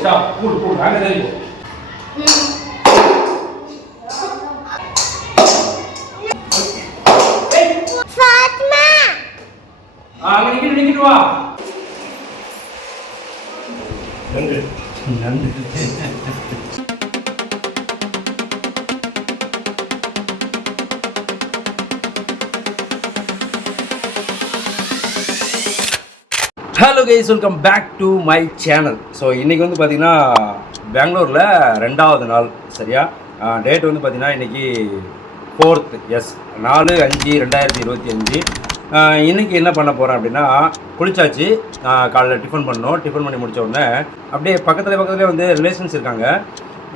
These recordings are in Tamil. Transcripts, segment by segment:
ஸ்டாப் கூல் அங்கே தெரியும். அங்கே நிக்கிட்டு வா. நன்றி hello guys, welcome back to my channel. So இன்றைக்கி வந்து பார்த்திங்கன்னா பெங்களூரில் 2வது நாள். சரியா, டேட் வந்து பார்த்திங்கன்னா இன்றைக்கி 4th 4/5/2025. இன்றைக்கி என்ன பண்ண போகிறேன் அப்படின்னா, குளிச்சாச்சு, காலைல டிஃபன் பண்ணோம். டிஃபன் பண்ணி முடித்த உடனே அப்படியே பக்கத்துலேயே வந்து ரிலேஷன்ஸ் இருக்காங்க.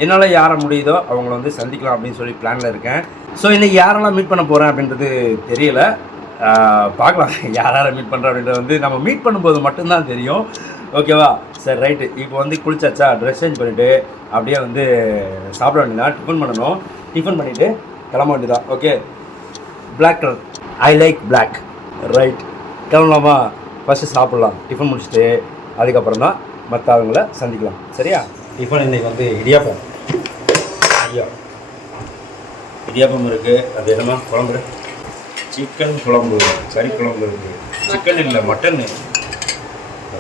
என்னால் யாரை முடியுதோ அவங்கள வந்து சந்திக்கலாம் அப்படின்னு சொல்லி பிளானில் இருக்கேன். ஸோ இன்றைக்கி யாரெல்லாம் மீட் பண்ண போகிறேன் அப்படின்றது தெரியல, பார்க்கலாம். யாரால் மீட் பண்ணுறோம் அப்படின்றது வந்து நம்ம மீட் பண்ணும்போது மட்டும்தான் தெரியும். ஓகேவா? சரி, ரைட்டு. இப்போ வந்து குளிச்சாச்சா, ட்ரெஸ் சேஞ்ச் பண்ணிவிட்டு அப்படியே வந்து சாப்பிட வேண்டியதான். டிஃபன் பண்ணணும். டிஃபன் பண்ணிவிட்டு கிளம்ப வேண்டியதான். Okay, black colour, I like black. Right, கிளம்பலாமா? ஃபஸ்ட்டு சாப்பிட்லாம். டிஃபன் முடிச்சுட்டு அதுக்கப்புறம் தான் மற்ற ஆளுங்களை சந்திக்கலாம். சரியா? டிஃபன் இன்றைக்கி வந்து இடியாப்பம். இடியாப்பம் இருக்குது. அது என்னமா குழம்பு? சிக்கன் குழம்பு, கறி குழம்பு இருக்குது. சிக்கன் இல்லை, மட்டன்னு.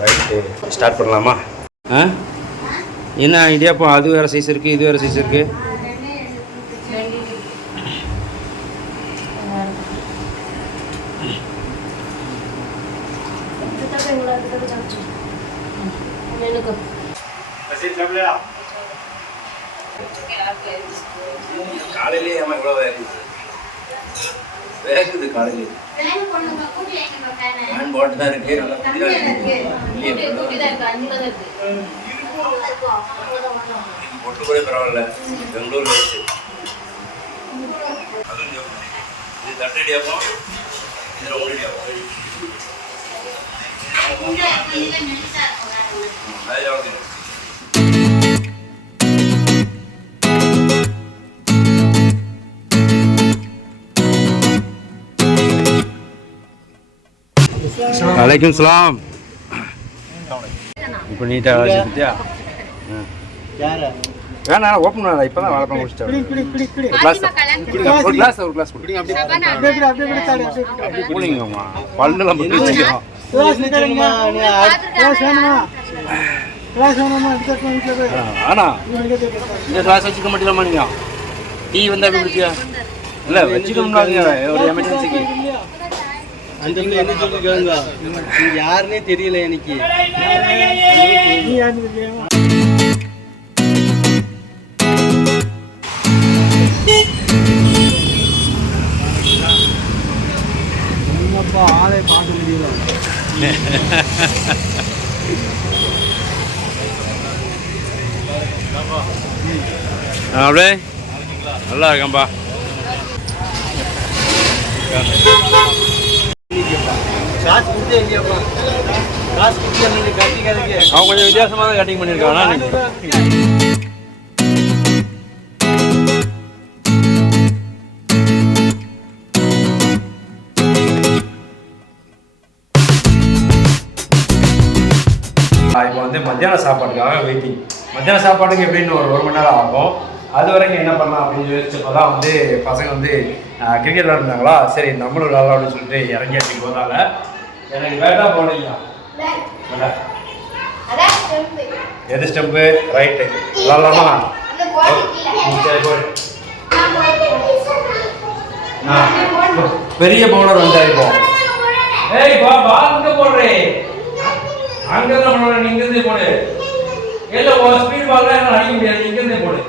ரைட்டு, ஸ்டார்ட் பண்ணலாமா? என்ன இடியாப்பம்? அது வேறு சைஸ் இருக்குது, இது வேறு சைஸ் இருக்குது. காலையிலேயே ஏமா இவ்வளோ வேகுது? காலையில் ஃபேன் போட்டு தான் இருக்கு. பொட்டு கூட பரவாயில்ல, பெங்களூர் வச்சு. இது தட்டடியாப்பம், இதில் ஒடிடியாப்பம். வலைக்கும் சலாம். இப்போ நீட்டாக வச்சுட்டியா? வேணா ஓப்பன் பண்ணாத, இப்போ தான் வளர்ப்ப முடிச்சிட்டேன். ஒரு கிளாஸ் கொடுங்க. அப்படி கூலிங்கம்மா, பல்லுலாம் போட்டு வச்சுக்கோ. ஆனா இந்த கிளாஸ் வச்சுக்க மாட்டேங்கலாமா? நீங்கள் டீ வந்து அப்படி குடிச்சியா? இல்லை, வச்சுக்க முடியாதுங்க, ஒரு எமர்ஜென்சிக்கு. அந்த என்ன சொல்லிருக்காங்க யாருன்னே தெரியல எனக்கு. ஆளை பார்க்க முடியல. அப்படியே நல்லா இருக்கேன்பா. அவன் கொஞ்சம் வித்தியாசமாக தான் கட்டிங் பண்ணியிருக்காங்க. இப்போ வந்து மத்தியான சாப்பாட்டுக்காக வெயிட்டிங். மத்தியான சாப்பாட்டுக்கு எப்படின்னு ஒரு மணி நேரம் ஆகும். அது வரைக்கும் என்ன பண்ணலாம் அப்படின்னு யோசிச்சப்போ தான் வந்து பசங்க வந்து கிரிக்கெட் விளாண்டுருந்தாங்களா, சரி நம்மளும் விளாட்லாம் அப்படின்னு சொல்லிட்டு இறங்கியாச்சு. போதால எனக்கு வேட்டா போனீங்க. எது ஸ்டெம்பு? ரைட்டு, விளாட்லாமா? சரி, போடு. பெரிய பவுலர் வந்தாரு இப்போ. ஏய் பாபா, அங்கே போடுறேன். அங்கே தான் போடுறேன், இங்கேருந்தே போடு. இல்லை, ஸ்பீட் பால்லாம் என்ன அடிக்க முடியாது, இங்கேருந்தே போடு.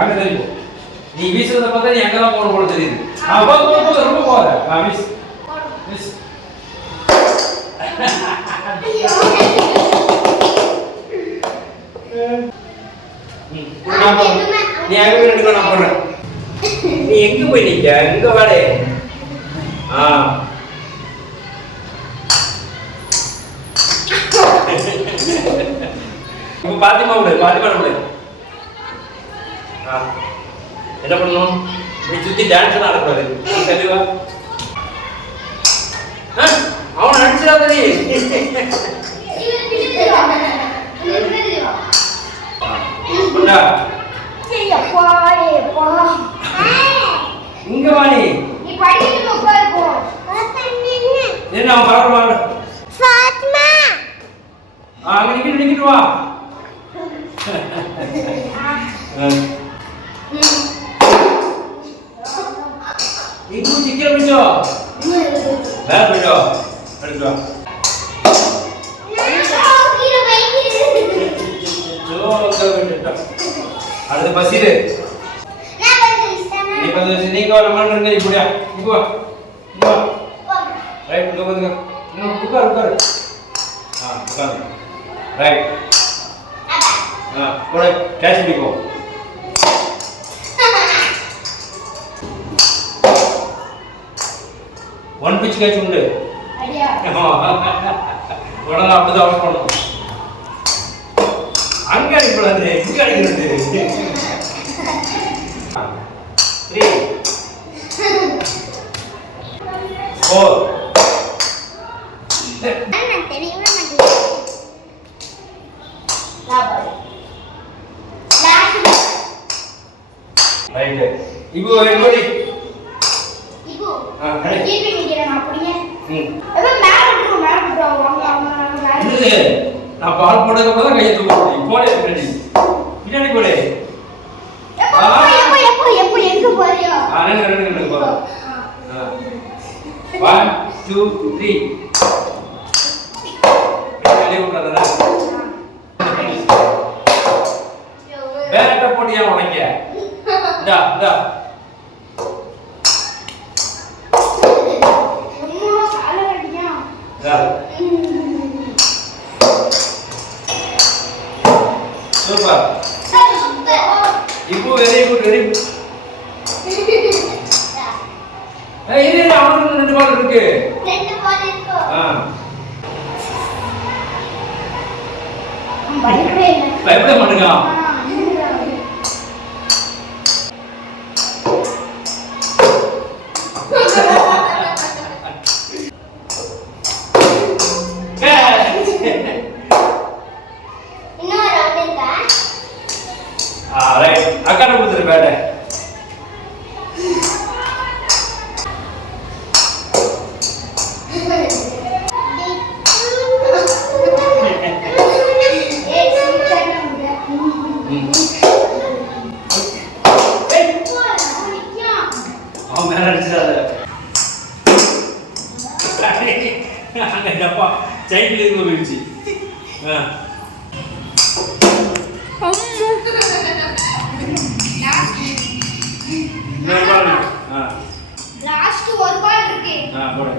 அங்க தெரியும். நீ வீசுறத பார்த்தா நீ எங்கதான் போன போல தெரியுது. ரொம்ப போற. நீ எங்க போய் நிக்க? நான் போறேன். நீ எங்க போய் நிக்க? இங்க வாடே. இப்போ பாத்திமா விடு. என்ன பண்ணணும்? இப்படி சுத்தி டான்ஸ் ஆடக்கூடாது. தெளிவா அவன் நடிச்சிடாத நீ. இங்க வாணி என்ன அவன் அங்க நிக்கிட்டு வா. இங்கு சீக்கிரம் போயிட்டோ வேற போயிட்டோ எடுத்து வா. அடுத்து பசிரு நீ வந்து நீங்க வர மாதிரி இப்படியா இங்க வா இங்க வா ரைட் இங்க வந்து இன்னும் உட்காரு உட்காரு ரைட் போட கேட்ச் பிடிக்கும். ஒன் பிச் கேட்ச் உண்டு உடனே அப்படிதான் அவுட் பண்ணணும். அங்க அடிக்கூடாது இங்க அடிக்கிறது. 3 4 ரைட் இப்போ எப்படி இப்போ கீப்பிங் நிக்கிறேன் அப்படியே அது மேல விட்டுறோம் வாங்க நான் பால் போடுறதுக்கு அப்புறம் தான் கையை தூக்குறேன். போடே ரெடி பின்னாடி போடே எப்போ எங்க போறியோ ரெண்டு போறோம். 1 2 3 வெளிய விடுறதா பேட்ட போடியா உனக்கு இந்தா இந்தா அம்மா கால கட்டியா இந்தா சூப்பர் இப்போ வெரி குட் இது அவனுக்கு 2 பால் இருக்கு. பயப்பட மாட்டேங்க. அக்காட்ட கொடுத்துரு பேட்டை. அவன் மேல அடிச்சிடாத. அங்க டப்பா சைட்ல இருந்து போயிடுச்சு. லாஸ்ட் ஒரு பால் இருக்கு. போடு.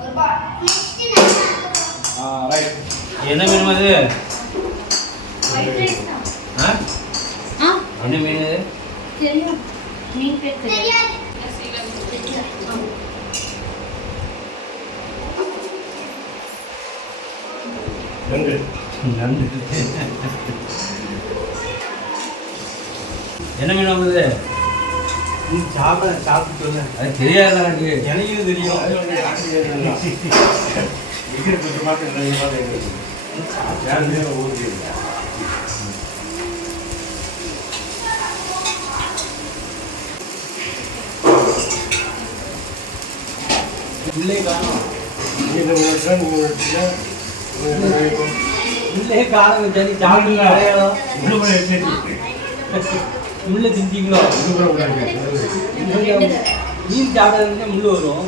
ஒரு பால். Next right. என்ன மீன் அது? ஒயிட் ரைஸ் தான். என்ன மீன் அது? தெரியும். மீன் பேர் தெரியாது. நண்டு. என்ன மீன் அது? சாப்பிட்டு அது தெரியாது எனக்கு. எனக்கு தெரியும். உள்ளே காலம் சரி சாப்பிட்டு முள்ள திஞ்சிங்களோ மீன் சாப்பிட்றதுக்கு முள்ளு வரும்.